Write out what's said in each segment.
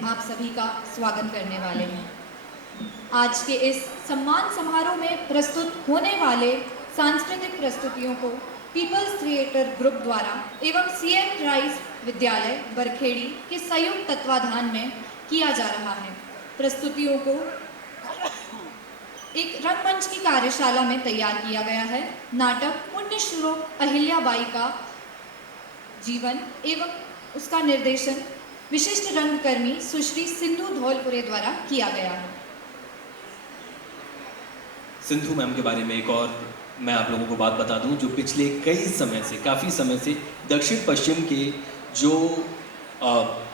आप सभी का स्वागत करने वाले हैं। आज के इस सम्मान समारोह में प्रस्तुत होने वाले सांस्कृतिक प्रस्तुतियों को पीपल्स थिएटर ग्रुप द्वारा एवं सीएम राइस विद्यालय बरखेड़ी के संयुक्त तत्वाधान में किया जा रहा है। प्रस्तुतियों को एक रंगमंच की कार्यशाला में तैयार किया गया है। नाटक पुण्य श्लोक अहिल्याबाई का जीवन एवं उसका निर्देशन विशिष्ट रंगकर्मी सुश्री सिंधु धौलपुरे द्वारा किया गया है। सिंधु मैम के बारे में एक और मैं आप लोगों को बात बता दूं, जो पिछले काफ़ी समय से दक्षिण पश्चिम के जो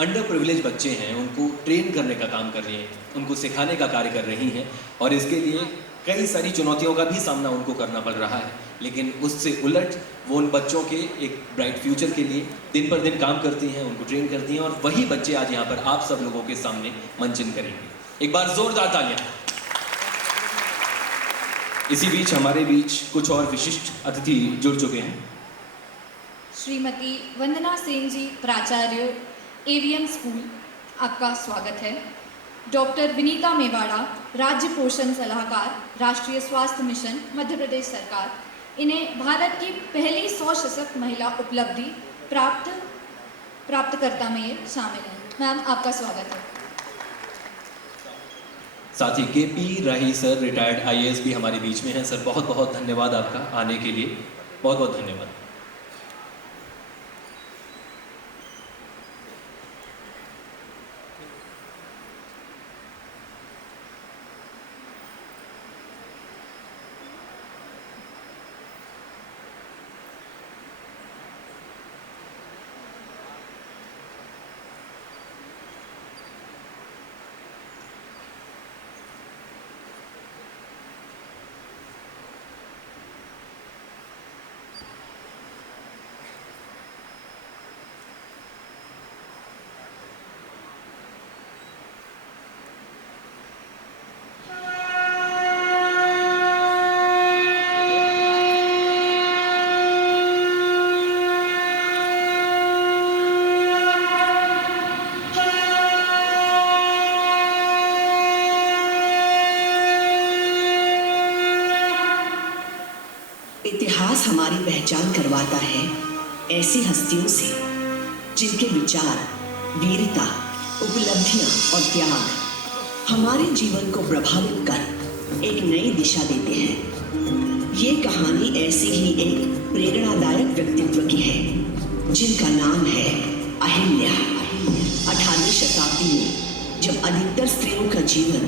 अंडर प्रिविलेज बच्चे हैं उनको ट्रेन करने का काम कर रही हैं, उनको सिखाने का कार्य कर रही हैं और इसके लिए कई सारी चुनौतियों का भी सामना उनको करना पड़ रहा है। लेकिन उससे उलट वो उन बच्चों के एक ब्राइट फ्यूचर के लिए दिन पर दिन काम करती हैं, उनको ट्रेन करती हैं और वही बच्चे आज यहाँ पर आप सब लोगों के सामने मंचन करेंगे। एक बार जोरदार तालियां। इसी बीच हमारे बीच कुछ और विशिष्ट अतिथि जुड़ चुके हैं। श्रीमती वंदना सेन जी, प्राचार्य एवीएम स्कूल, आपका स्वागत है। डॉक्टर विनीता मेवाड़ा, राज्य पोषण सलाहकार, राष्ट्रीय स्वास्थ्य मिशन, मध्य प्रदेश सरकार, इन्हें भारत की पहली 100 सशक्त महिला उपलब्धि प्राप्तकर्ता में ये शामिल हैं। मैम, आपका स्वागत है। साथ ही केपी राही सर, रिटायर्ड आईएएस भी हमारे बीच में हैं। सर, बहुत बहुत धन्यवाद आपका आने के लिए, बहुत बहुत धन्यवाद। इतिहास हमारी पहचान करवाता है ऐसी हस्तियों से जिनके विचार, वीरता, उपलब्धियां और त्याग हमारे जीवन को प्रभावित कर एक नई दिशा देते हैं। ये कहानी ऐसी ही एक प्रेरणादायक व्यक्तित्व की है जिनका नाम है अहिल्या। 18वीं शताब्दी में जब अधिकतर स्त्रियों का जीवन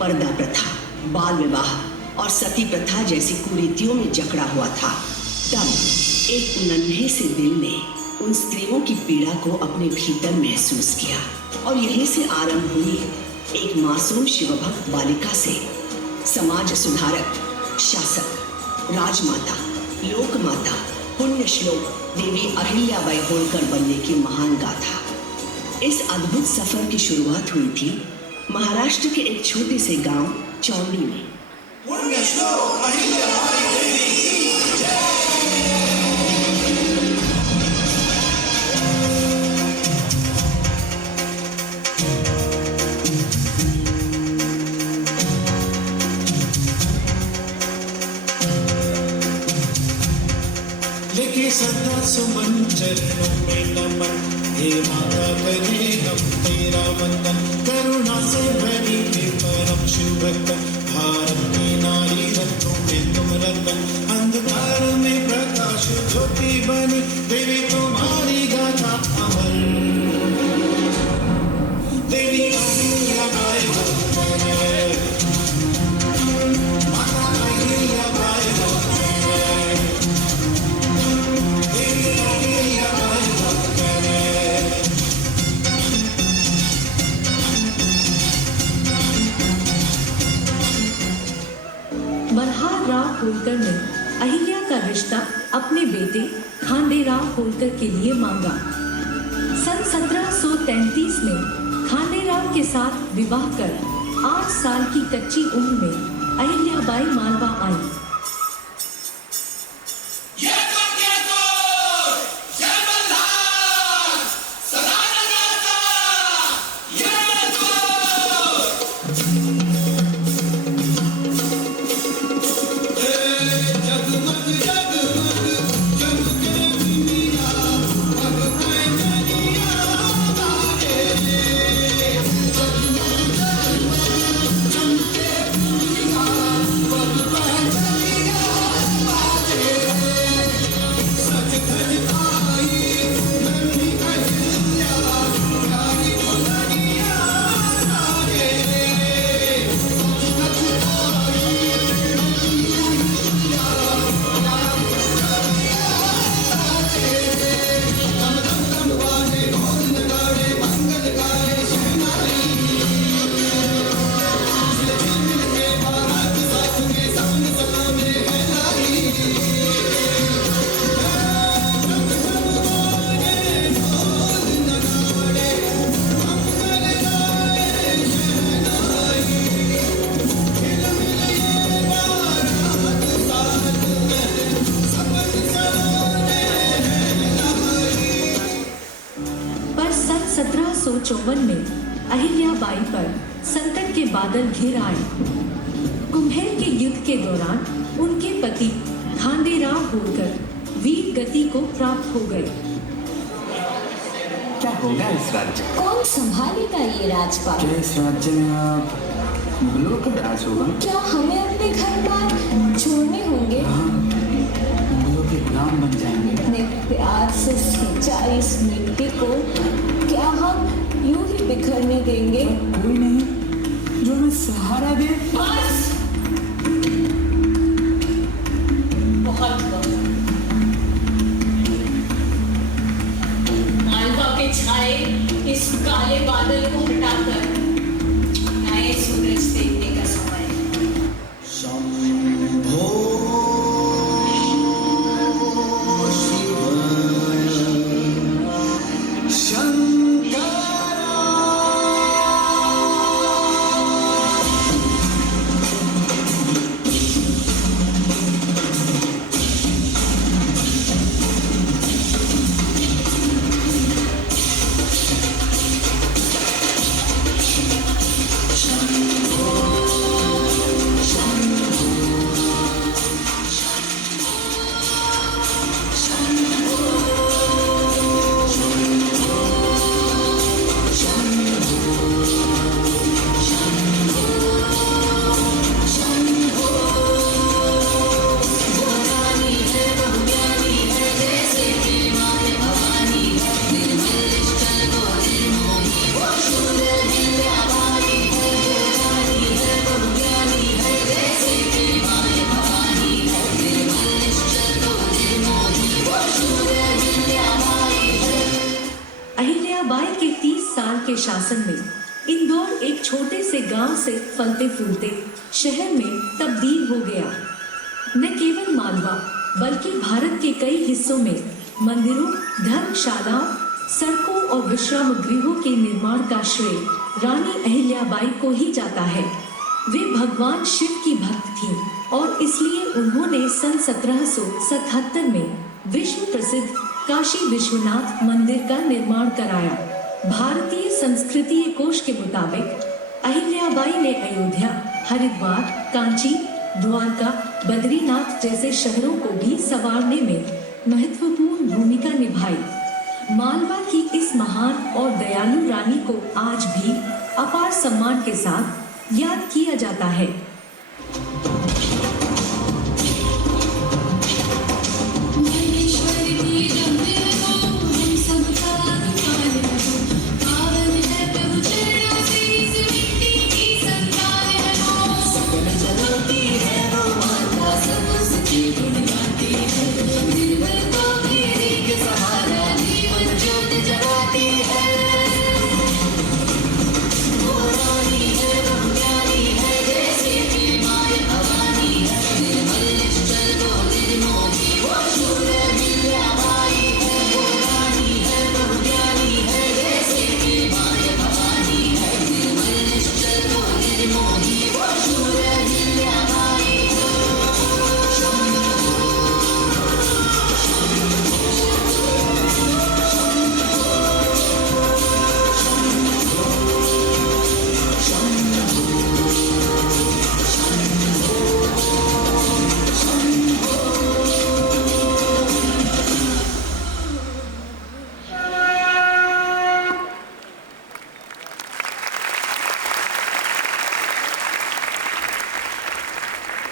पर्दा प्रथा, बाल विवाह और सती प्रथा जैसी कुरीतियों में जकड़ा हुआ था, तब एक नन्हे से दिल ने उन स्त्रियों की पीड़ा को अपने भीतर महसूस किया और यहीं से आरंभ हुई एक मासूम शिवभक्त बालिका से समाज सुधारक, शासक, राजमाता, लोकमाता, पुण्य श्लोक देवी अहिल्याबाई होलकर बनने की महान गाथा। इस अद्भुत सफर की शुरुआत हुई थी महाराष्ट्र के एक छोटे से गांव चौंडी में। पुण्य श्लोक अहिल्याबाई देवी की जय। लेके सदा सुमन चरणों में नमन, हे माता करे हम तेरा वंदन। करुणा से भरी है परम शिव भक्तन, भारत की नारी रत्नों में तुम रतन। अंधकार में प्रकाश ज्योति बनी, देवी तुम्हारी गाथा अमर। देवी अहिल्याबाई होलकर, माता अहिल्याबाई होलकर, देवी अहिल्याबाई होलकर। मल्हार राव होलकर ने अहिल्या का रिश्ता अपने बेटे खांडेराव होलकर के लिए मांगा। सन 1733 में खांडेराव के साथ विवाह कर 8 साल की कच्ची उम्र में अहिल्याबाई मालवा आई। जय मल्हार, सदा नगाता, 1954 में अहिल्याबाई पर संकट के बादल घिर आए। कुम्हेर के युद्ध के दौरान उनके पति खांडेराव होलकर वीर गति को प्राप्त हो गए। क्या होगा इस राज्य का? कौन संभालेगा ये राजपाट? क्या इस राज्य में अब मुगलों का राज होगा? क्या हमें अपने घर बार छोड़ने होंगे? मुगलों के गुलाम बन जाएंगे। अपने प्यार से सींचा इस मिट्टी को क्या हम यूं ही बिखरने देंगे? कोई नहीं जो हमें सहारा दे। बस बहुत बहुत। मालवा पे छाए इस काले बादल को हटाकर नए सूरज देखने का समय है। शंभो शिवाय शंकरा। अहिल्याबाई के 30 साल के शासन में इंदौर एक छोटे से गांव से फलते फूलते शहर में तब्दील हो गया। न केवल मालवा बल्कि भारत के कई हिस्सों में मंदिरों, धर्मशालाओं, सड़कों और विश्राम गृहों के निर्माण का श्रेय रानी अहिल्याबाई को ही जाता है। वे भगवान शिव की भक्त थीं और इसलिए उन्होंने सन 1777 में विश्व प्रसिद्ध काशी विश्वनाथ मंदिर का निर्माण कराया। भारतीय संस्कृति कोश के मुताबिक अहिल्याबाई ने अयोध्या, हरिद्वार, कांची, द्वारका, बद्रीनाथ जैसे शहरों को भी संवारने में महत्वपूर्ण भूमिका निभाई। मालवा की इस महान और दयालु रानी को आज भी अपार सम्मान के साथ याद किया जाता है।